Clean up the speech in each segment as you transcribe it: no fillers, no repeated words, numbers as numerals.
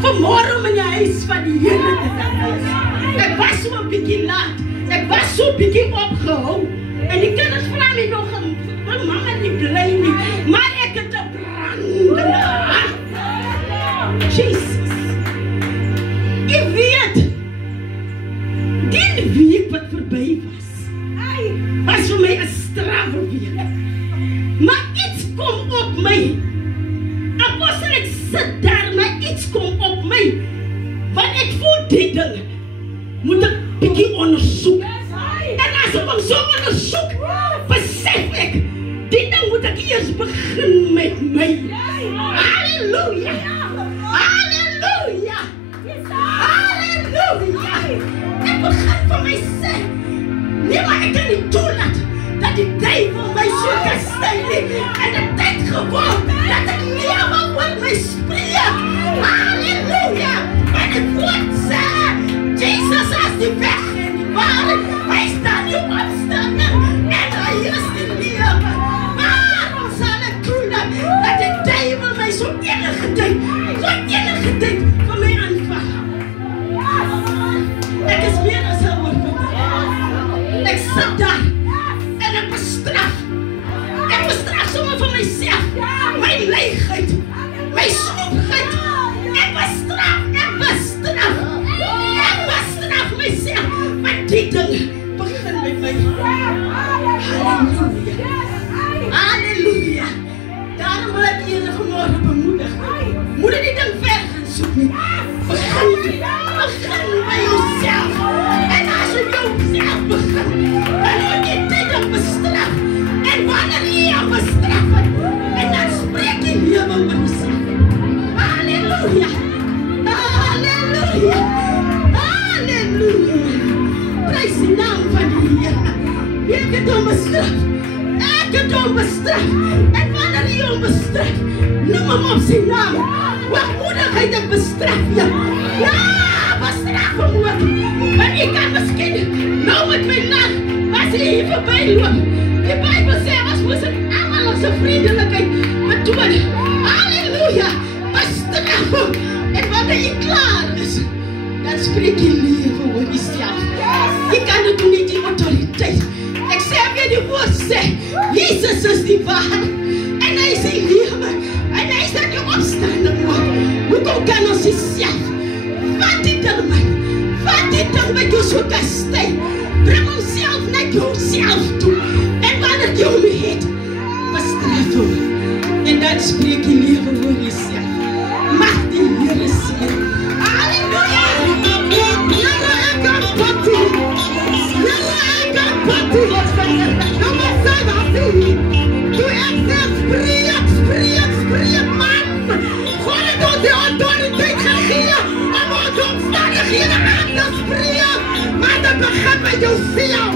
vanmorgen om in die huis van die Here te kan wees. Ek was so 'n bietjie laat. Ek was so 'n bietjie opgehou. En die kinders vra my nog, wil mama nie bly nie. Maar ek het 'n brandende hart. Jesus. Ek weet, die week wat verby was vir my 'n strafweek. Maar iets kom op my. Apostel, ek sit daar, maar iets kom op my. Want ek voel die ding moet ek bietjie ondersoek. En as ek hom so ondersoek, besef ek, die ding moet ek eers begin met my. Halleluja! Halleluja! Halleluja! Ek begin vir my sê, nee, maar ek kan nie toelaat dat die duivel my so kastei nie. En die tyd geword dat ek lewe oor my spreek. Halleluja! En die woord sê, Jesus is die weg en die waarheid. Hy staan nie opstanding en hy is die lewe. Waarom sal ek toelaat dat die duivel my so enige tyd vir my aanval? Ek is meer as 'n oorwinnaar. Ek sit daar en ek bestraf. Ek bestraf sommer vir myself. My leegheid, my snoepheid. Ek bestraf myself. Maar die ding begin met my. Halleluja. Halleluja. Daarom wil ek julle vanmorgen bemoedig. Moet die ding ver gaan soek nie. Begin by jouself. En as jy jouself begin, dan moet jy die ding bestraf. En wanneer jy jou bestraf het, en dan spreek jy lewe oor jouself. Halleluja. Halleluja. Halleluja. Prys die naam van die Here. Ek het hom bestraf. Ek het hom bestraf. En wanneer jy hom bestraf, noem hom op sy naam. Hoogmoedigheid ek bestraf jou. Ja, bestraf hom ook. Want jy kan miskien nou met my nacht, as jy hier voorbij loop. Die Bijbel sê, ons moes het allemaal onze vriendelikheid betoon. Halleluja. Bestraf hom. En wanneer jy klaar is, dan spreek jy lewe oor jezelf. Jy kan het doen nie die autoriteit. Ek sê weer die woord sê, Jesus is die waarheid. En hy is die lewe. En hy is dat jy opstanding word. Hoekom kan ons die self? Vat die ding man. Vat die ding wat jy so kastei. Bring homself na jouself toe. En wanneer jy hom het, bestraf hom. En dan spreek jy lewe oor jezelf. Mag die Here seën. Halleluja! Here, ek kan patti. Here, ek kan patti. Nou my sê dat die. Toe ek sê spreek man. Gewoon het ons die autoriteit gegee. Om ons omstandighede aan te spreek. Maar dat begin met jouself.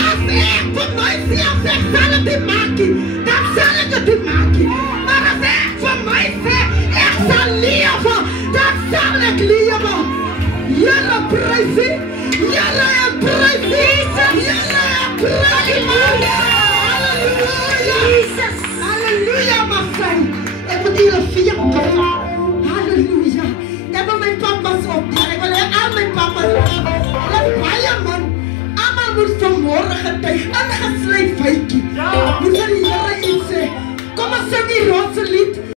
As ek vir myself sê, sal ek die maakie. Dan sal ek die maakie. Maar as ek vir my sê, ek sal lewe. Dan sal ek lewe. Here prys U. Here ek prys U. Here ek prys U. Halleluja. Halleluja, my friend. Ek moet julle vier gevra. Halleluja. Ek wil my papa's opdeel. Ek wil al my papa's opdeel. Hulle baie man. Almal moet vanmorgen getuig. Ingesluit Vytjie. Moet vir die Here iets sê. Kom ons sing die rotse lied.